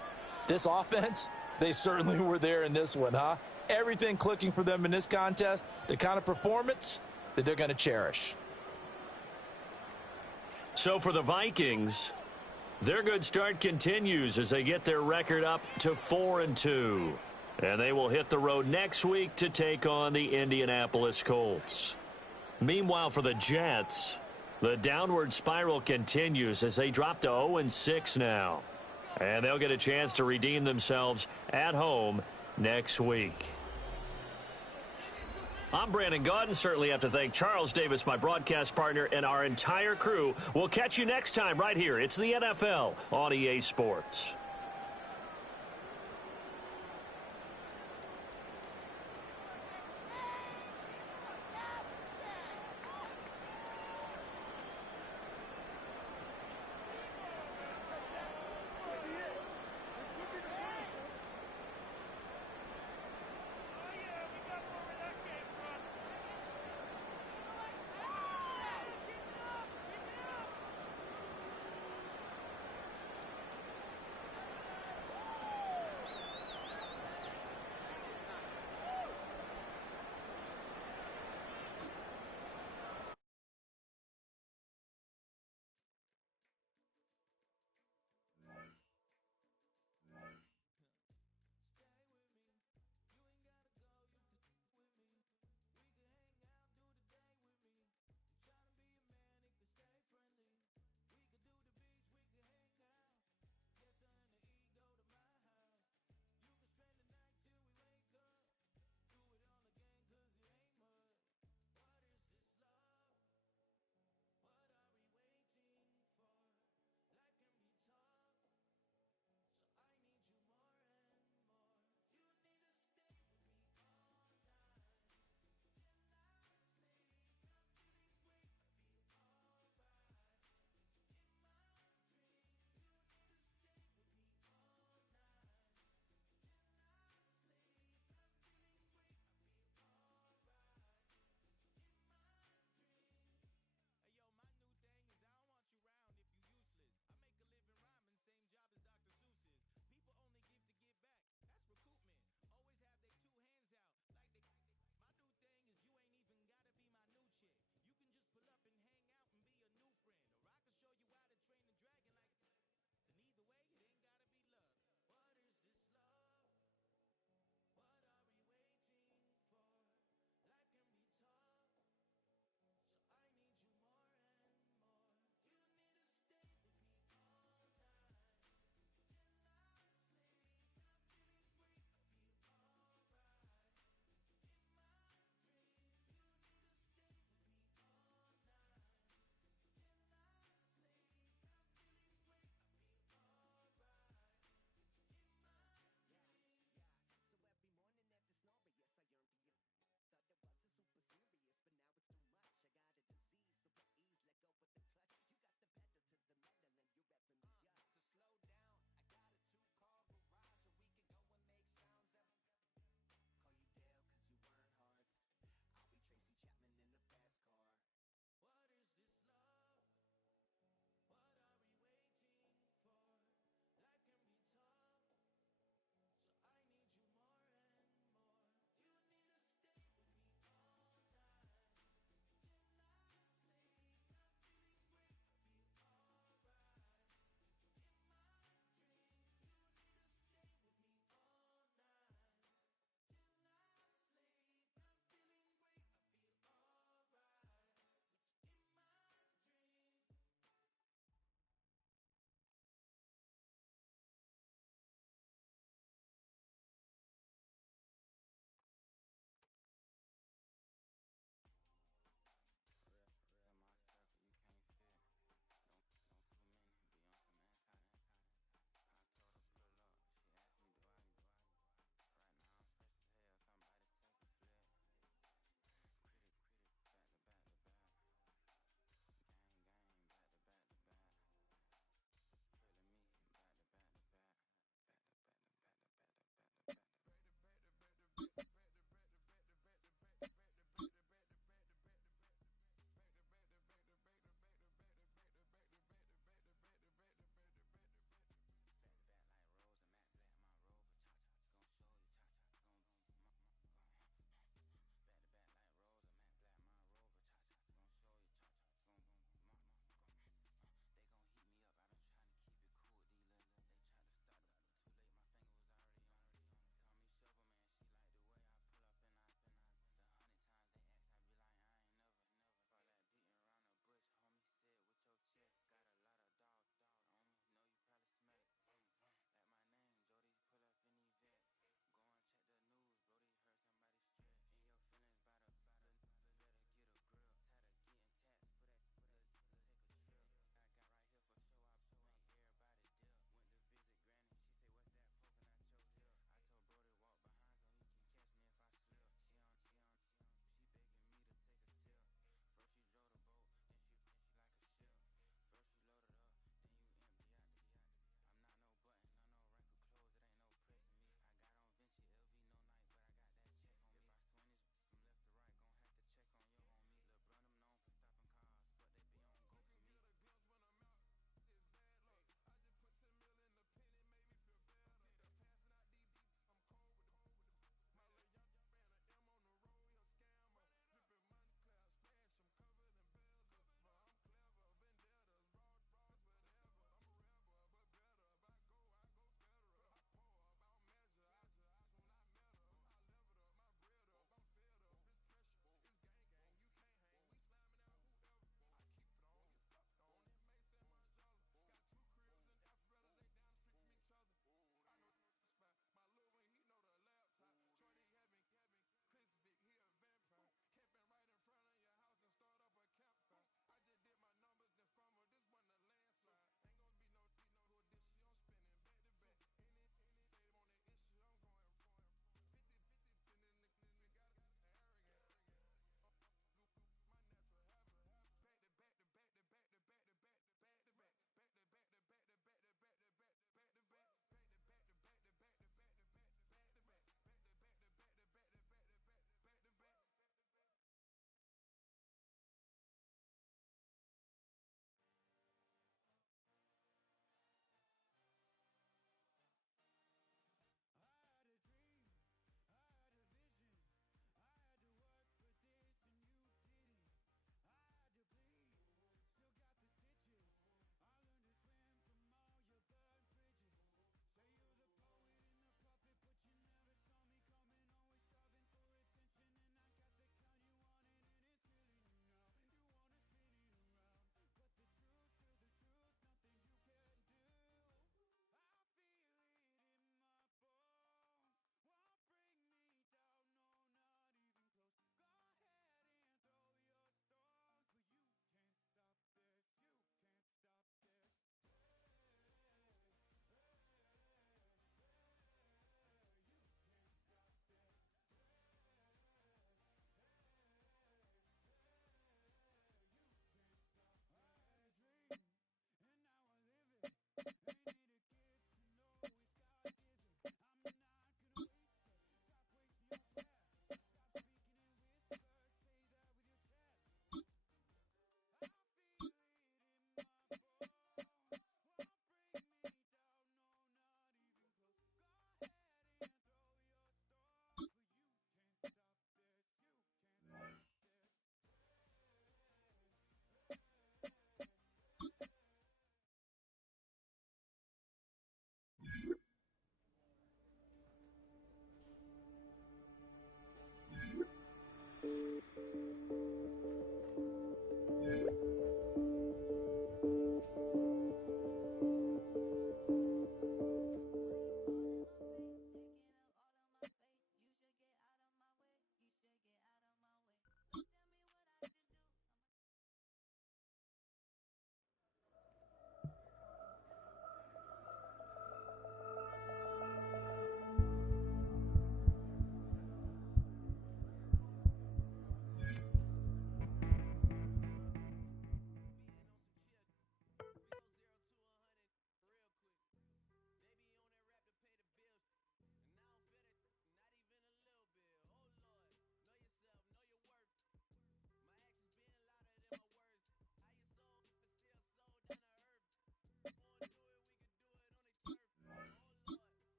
This offense, they certainly were there in this one, huh? Everything clicking for them in this contest, the kind of performance that they're going to cherish. So for the Vikings, their good start continues as they get their record up to 4-2. And they will hit the road next week to take on the Indianapolis Colts. Meanwhile, for the Jets, the downward spiral continues as they drop to 0-6 now. And they'll get a chance to redeem themselves at home next week. I'm Brandon Gaudin. Certainly have to thank Charles Davis, my broadcast partner, and our entire crew. We'll catch you next time right here. It's the NFL on EA Sports.